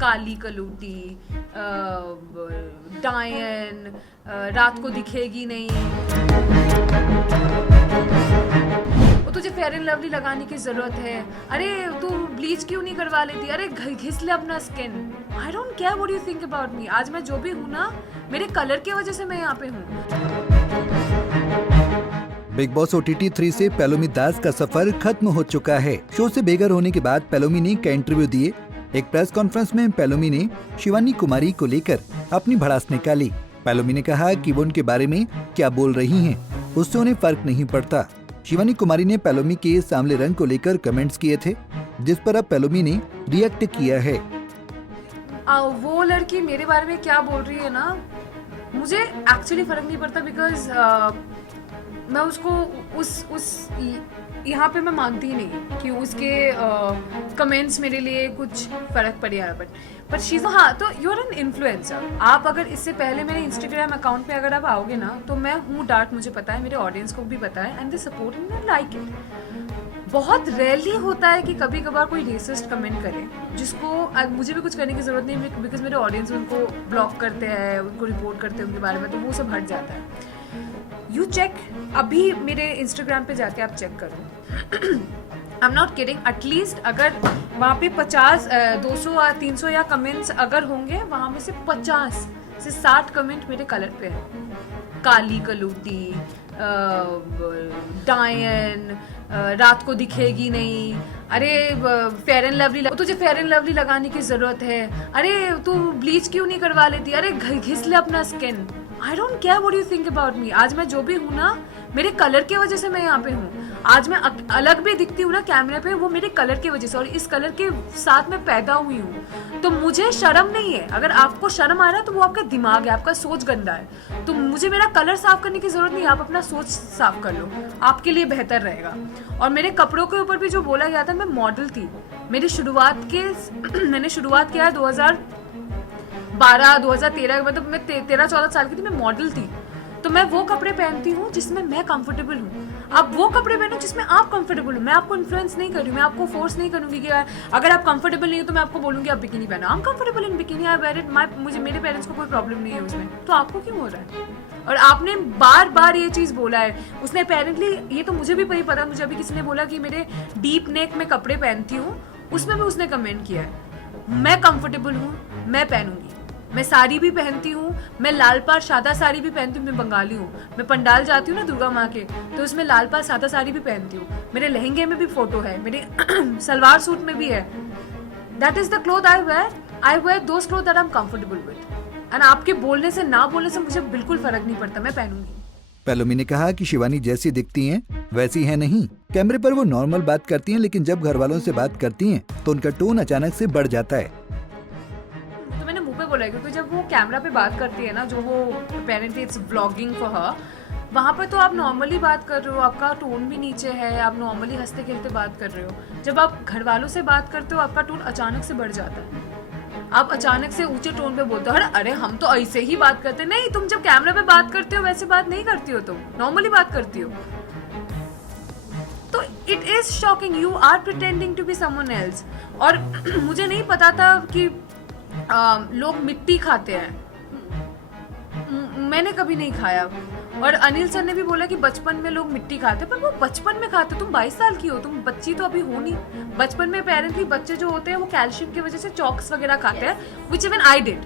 काली कलूटी, डायन, रात को दिखेगी नहीं, वो तुझे फेयर एंड लवली लगाने की जरूरत है, अरे तू ब्लीच क्यों नहीं करवा लेती, अरे घिस ले अपना skin. I don't care what you think about me. आज मैं जो भी हूँ ना, मेरे कलर की वजह से मैं यहाँ पे हूँ। बिग बॉस OTT 3 से पेलोमी दास का सफर खत्म हो चुका है। शो से बेघर होने के बाद पेलोमी ने कई इंटरव्यू दिए। एक प्रेस कॉन्फ्रेंस में पेलोमी ने शिवानी कुमारी को लेकर अपनी भड़ास निकाली। पेलोमी ने कहा कि वो उनके बारे में क्या बोल रही हैं, उससे उन्हें फर्क नहीं पड़ता। शिवानी कुमारी ने पेलोमी के सांवले रंग को लेकर कमेंट्स किए थे, जिस पर अब पेलोमी ने रिएक्ट किया है। वो लड़की मेरे बारे में क्या बोल रही है ना, मुझे एक्चुअली फर्क नहीं पड़ता, बिकॉज मैं उसको उस यहाँ पे मैं मानती ही नहीं कि उसके कमेंट्स मेरे लिए कुछ फर्क पड़े यार। बट शीज़ हाँ, तो यू आर एन इन्फ्लुएंसर। आप अगर इससे पहले मेरे इंस्टाग्राम अकाउंट पे अगर आप आओगे ना, तो मैं हूँ डार्क, मुझे पता है, मेरे ऑडियंस को भी पता है, and they support and like it. बहुत रेयरली होता है कि कभी कभार कोई रेसिस्ट कमेंट करे, जिसको मुझे भी कुछ करने की जरूरत नहीं, बिकॉज मेरे ऑडियंस उनको ब्लॉक करते हैं, उनको रिपोर्ट करते हैं उनके बारे में, तो वो सब हट जाता है। यू चेक, अभी मेरे इंस्टाग्राम पे जाके आप चेक करो। I am not kidding, at least अगर वहाँ पे 50, 200 या 300 या कमेंट्स अगर होंगे, वहाँ में से 50 से 60 कमेंट मेरे कलर पे है। काली कलूटी, डायन, रात को दिखेगी नहीं, अरे फेयर एंड लवली, तुझे फेयर एंड लवली लगाने की जरूरत है, अरे तू ब्लीच क्यों नहीं करवा लेती, अरे घिस ले अपना skin. I don't care what you think about me. आज मैं जो भी हूँ ना, मेरे कलर की वजह से मैं यहाँ पे हूँ। आज मैं अलग भी दिखती हूँ ना कैमरे पे, वो मेरे कलर की वजह से, और इस कलर के साथ मैं पैदा हुई हूँ। तो मुझे शर्म नहीं है। अगर आपको शर्म आ रहा है तो वो आपका दिमाग है, आपका सोच गंदा है। तो मुझे मेरा कलर साफ करने की जरूरत नहीं है, आप अपना सोच साफ कर लो, आपके लिए बेहतर रहेगा। और मेरे कपड़ों के ऊपर भी जो बोला गया था, मैं मॉडल थी। मेरी शुरुआत के मैंने शुरुआत किया 2012, 2013, मतलब मैं 13-14 साल की थी, मैं मॉडल थी। तो मैं वो कपड़े पहनती हूँ जिसमें मैं कंफर्टेबल हूँ। आप वो कपड़े पहनो जिसमें आप कंफर्टेबल हो। मैं आपको इन्फ्लुएंस नहीं कर रही हूँ, मैं आपको फोर्स नहीं करूँगी कि अगर आप कंफर्टेबल नहीं हो तो मैं आपको बोलूँगी आप बिकिनी पहनो। I am comfortable in bikini, I wear it. मुझे, मेरे पेरेंट्स को कोई प्रॉब्लम नहीं है उसमें, तो आपको क्यों हो रहा है? और आपने बार बार ये चीज़ बोला है। उसने अपेरेंटली, ये तो मुझे भी पता, मुझे अभी किसी ने बोला कि मेरे डीप नेक में कपड़े पहनती हूँ, उसमें भी उसने कमेंट किया है। मैं कंफर्टेबल हूँ, मैं पहनूंगी। मैं साड़ी भी पहनती हूँ, मैं लाल पाड़ सादा साड़ी भी पहनती हूँ। मैं बंगाली हूँ, मैं पंडाल जाती हूँ ना दुर्गा माँ के, तो उसमें लाल पाड़ सादा साड़ी भी पहनती हूँ। मेरे लहंगे में भी फोटो है, मेरे सलवार सूट में भी है। That is the cloth I wear those cloth that I am comfortable with. And आपके बोलने से ना बोलने से मुझे बिल्कुल फर्क नहीं पड़ता, मैं पहनूंगी। पेलोमी ने कहा कि शिवानी जैसी दिखती हैं वैसी है नहीं। कैमरे पर वो नॉर्मल बात करती हैं, लेकिन जब घर वालों से बात करती हैं तो उनका टोन अचानक से बढ़ जाता है। तो मैंने मुंह पे बोला है, क्योंकि जब वो कैमरा पे बात करती है ना, जो वो apparently it's vlogging for her, वहाँ पर तो आप नॉर्मली बात कर रहे हो, आपका टोन भी नीचे है, आप नॉर्मली हंसते खेलते बात कर रहे हो। जब आप घर वालों से बात करते हो, आपका टोन अचानक से बढ़ जाता है। आप अचानक से ऊंचे टोन पे बोलते हो, अरे हम तो ऐसे ही बात करते हैं। नहीं, तुम जब कैमरा पे बात करते हो वैसे बात नहीं करती हो, तुम नॉर्मली बात करती हो। तो it is shocking, you are pretending to be someone else. और मुझे नहीं पता था कि लोग मिट्टी खाते हैं, मैंने कभी नहीं खाया। और अनिल सर ने भी बोला कि बचपन में लोग मिट्टी खाते, पर वो बचपन में खाते। तुम 22 साल की हो, तुम बच्ची तो अभी हो नहीं। बचपन में पेरेंटली बच्चे जो होते हैं वो कैल्शियम की वजह से चॉक्स वगैरह खाते हैं, व्हिच इवन आई डिड।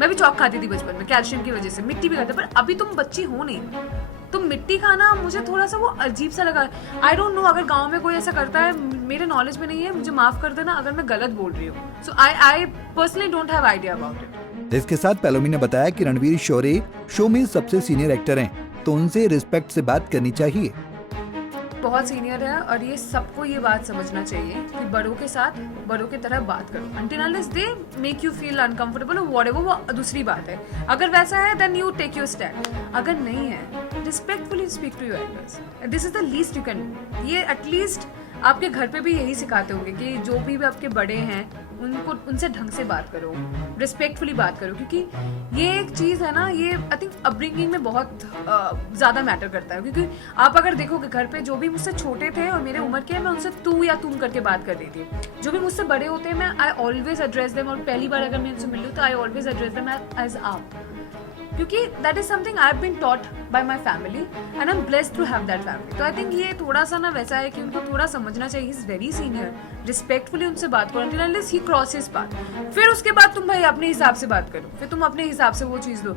मैं भी चॉक खाती थी बचपन में कैल्शियम की वजह से, मिट्टी भी खाते। पर अभी तुम बच्ची हो नहीं, तुम मिट्टी खाना मुझे थोड़ा सा वो अजीब सा लगा। आई डोंट नो, अगर गाँव में कोई ऐसा करता है, मेरे नॉलेज में नहीं है, मुझे माफ कर देना अगर मैं गलत बोल रही हूँ। So I personally don't have idea about it. इसके साथ पेलोमी ने बताया कि रणवीर शौर्य शो में सबसे सीनियर एक्टर हैं, तो उनसे रिस्पेक्ट से बात करनी चाहिए। बहुत सीनियर है और ये सबको ये बात समझना चाहिए कि बड़ों के साथ बड़ों की तरह बात करो। Until unless they make you feel uncomfortable or whatever, वो दूसरी बात है। अगर वैसा है then you take your stand। अगर नहीं है, respectfully speak to your elders। This is the least you can do। ये at least आपके घर पे भी यही सिखाते होंगे कि जो भी आपके बड़े हैं उनको उनसे ढंग से बात करो, रिस्पेक्टफुली बात करो, क्योंकि ये एक चीज़ है ना, ये आई थिंक अपब्रिंगिंग में बहुत ज़्यादा मैटर करता है। क्योंकि आप अगर देखोगे घर पे जो भी मुझसे छोटे थे और मेरे उम्र के हैं, मैं उनसे तू या तुम करके बात कर रही थी। जो भी मुझसे बड़े होते हैं मैं आई ऑलवेज एड्रेस देम, और पहली बार अगर मैं उनसे मिलूँ तो I always address them as आप, क्योंकि that is something I have been taught by my family and I am blessed to have that family. तो आई थिंक ये थोड़ा सा ना वैसा है कि उनको थोड़ा समझना चाहिए, इज वेरी सीनियर, रिस्पेक्टफुली उनसे बात करो until unless he crosses path. फिर उसके बाद तुम भाई अपने हिसाब से बात करो, फिर तुम अपने हिसाब से वो चीज़ लो,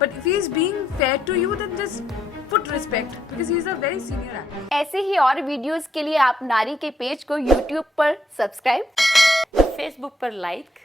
but if he is being fair to you then just put respect, because he is a very senior actor. ऐसे ही और वीडियोस के लिए आप नारी के पेज को YouTube पर सब्सक्राइब, Facebook पर लाइक